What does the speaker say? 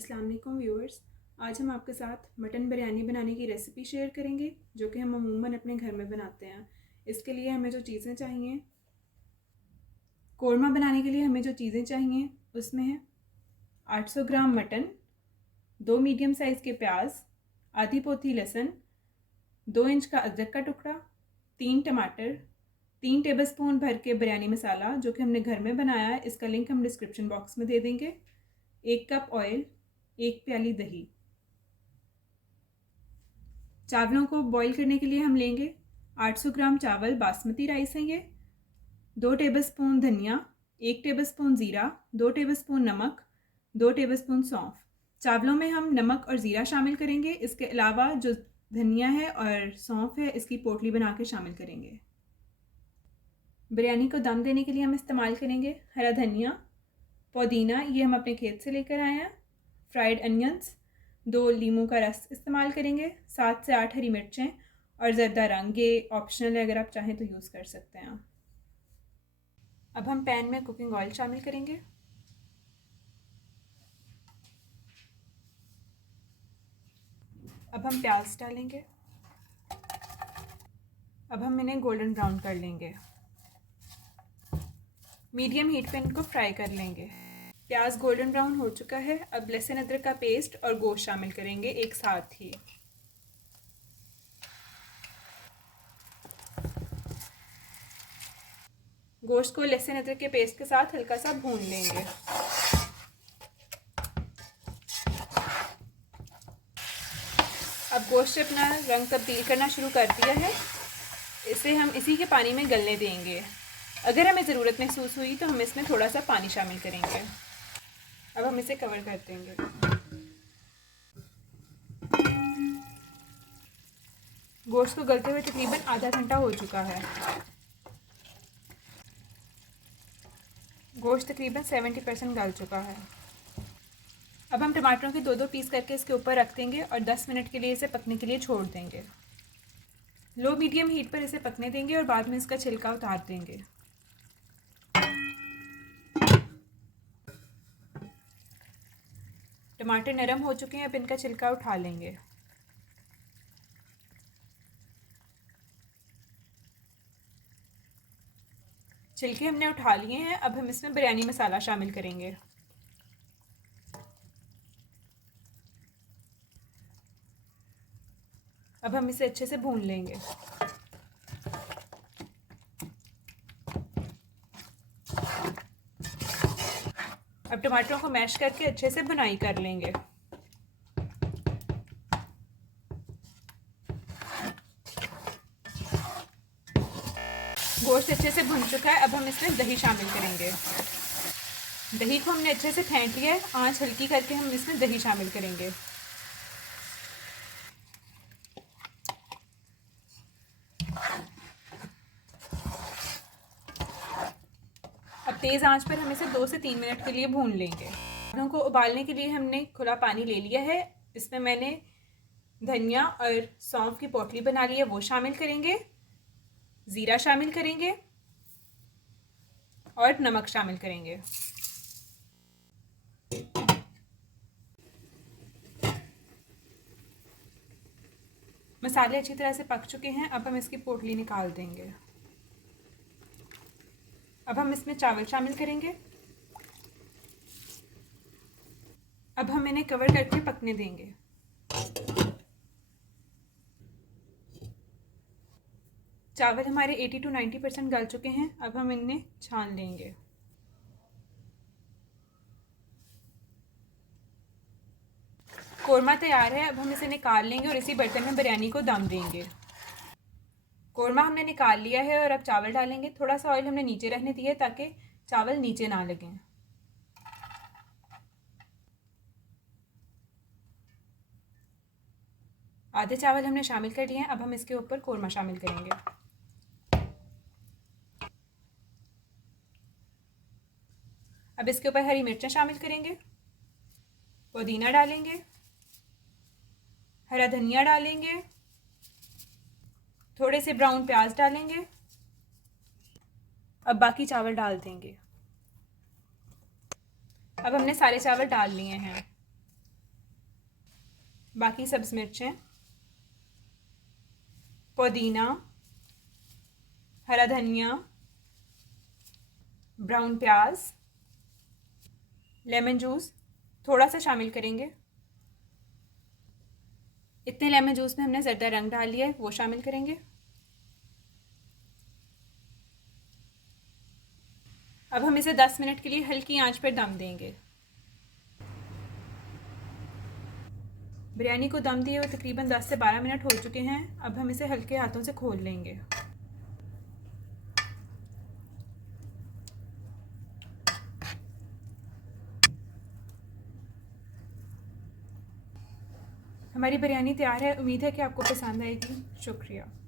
अस्सलाम वालेकुम व्यूअर्स। आज हम आपके साथ मटन बिरयानी बनाने की रेसिपी शेयर करेंगे जो कि हम अमूमन अपने घर में बनाते हैं। इसके लिए हमें जो चीज़ें चाहिए, कोरमा बनाने के लिए हमें जो चीज़ें चाहिए उसमें है 800 ग्राम मटन, 2 मीडियम साइज़ के प्याज, आधी पोथी लहसुन, 2 इंच का अदरक का टुकड़ा, 3 टमाटर, 3 टेबलस्पून भर के बिरयानी मसाला जो कि हमने घर में बनाया है, इसका लिंक हम डिस्क्रिप्शन बॉक्स में दे देंगे, 1 कप ऑयल, 1 प्याली दही। चावलों को बॉईल करने के लिए हम लेंगे 800 ग्राम चावल, बासमती राइस हैं ये, 2 टेबलस्पून धनिया, 1 टेबलस्पून ज़ीरा, 2 टेबलस्पून नमक, 2 टेबलस्पून सौंफ। चावलों में हम नमक और ज़ीरा शामिल करेंगे। इसके अलावा जो धनिया है और सौंफ है इसकी पोटली बना के शामिल करेंगे। बिरयानी को दम देने के लिए हम इस्तेमाल करेंगे हरा धनिया, पुदीना, ये हम अपने खेत से लेकर आए हैं, फ्राइड अनियंस, 2 लीमू का रस इस्तेमाल करेंगे, 7 से 8 हरी मिर्चें और ज़रदा रंग, ये ऑप्शनल है, अगर आप चाहें तो यूज़ कर सकते हैं। अब हम पैन में कुकिंग ऑयल शामिल करेंगे। अब हम प्याज डालेंगे। अब हम इन्हें गोल्डन ब्राउन कर लेंगे। मीडियम हीट पे इनको फ्राई कर लेंगे। प्याज गोल्डन ब्राउन हो चुका है। अब लहसुन अदरक का पेस्ट और गोश्त शामिल करेंगे एक साथ ही। गोश्त को लहसुन अदरक के पेस्ट के साथ हल्का सा भून लेंगे। अब गोश्त अपना रंग तब्दील करना शुरू कर दिया है, इसे हम इसी के पानी में गलने देंगे। अगर हमें ज़रूरत महसूस हुई तो हम इसमें थोड़ा सा पानी शामिल करेंगे। अब हम इसे कवर कर देंगे। गोश्त को गलते हुए तकरीबन आधा घंटा हो चुका है। गोश्त तकरीबन 70% गल चुका है। अब हम टमाटरों के 2-2 पीस करके इसके ऊपर रख देंगे और 10 मिनट के लिए इसे पकने के लिए छोड़ देंगे। लो मीडियम हीट पर इसे पकने देंगे और बाद में इसका छिलका उतार देंगे। टमाटर नरम हो चुके हैं, अब इनका छिलका उठा लेंगे। छिलके हमने उठा लिए हैं। अब हम इसमें बिरयानी मसाला शामिल करेंगे। अब हम इसे अच्छे से भून लेंगे। अब टमाटरों को मैश करके अच्छे से भुनाई कर लेंगे। गोश्त अच्छे से भुन चुका है। अब हम इसमें दही शामिल करेंगे। दही को हमने अच्छे से फेंट लिया है। आंच हल्की करके हम इसमें दही शामिल करेंगे। अब तेज़ आंच पर हम इसे 2 से 3 मिनट के लिए भून लेंगे। चावलों को उबालने के लिए हमने खुला पानी ले लिया है। इसमें मैंने धनिया और सौंफ की पोटली बना ली है, वो शामिल करेंगे, ज़ीरा शामिल करेंगे और नमक शामिल करेंगे। मसाले अच्छी तरह से पक चुके हैं। अब हम इसकी पोटली निकाल देंगे। अब हम इसमें चावल शामिल करेंगे। अब हम इन्हें कवर करके पकने देंगे। चावल हमारे 80 to 90% गल चुके हैं। अब हम इन्हें छान लेंगे। कोरमा तैयार है। अब हम इसे निकाल लेंगे और इसी बर्तन में बिरयानी को दम देंगे। कोरमा हमने निकाल लिया है और अब चावल डालेंगे। थोड़ा सा ऑयल हमने नीचे रहने दिया है ताकि चावल नीचे ना लगें। आधे चावल हमने शामिल कर लिए हैं। अब हम इसके ऊपर कोरमा शामिल करेंगे। अब इसके ऊपर हरी मिर्चें शामिल करेंगे, पुदीना डालेंगे, हरा धनिया डालेंगे, थोड़े से ब्राउन प्याज डालेंगे। अब बाकी चावल डाल देंगे। अब हमने सारे चावल डाल लिए हैं। बाकी सब्ज़ मिर्चें, पुदीना, हरा धनिया, ब्राउन प्याज, लेमन जूस थोड़ा सा शामिल करेंगे। इतने लेमन जूस में हमने ज़रदा रंग डाल लिया है, वो शामिल करेंगे। अब हम इसे 10 मिनट के लिए हल्की आंच पर दम देंगे। बिरयानी को दम दिए हुए तकरीबन 10 से 12 मिनट हो चुके हैं। अब हम इसे हल्के हाथों से खोल लेंगे। हमारी बिरयानी तैयार है। उम्मीद है कि आपको पसंद आएगी। शुक्रिया।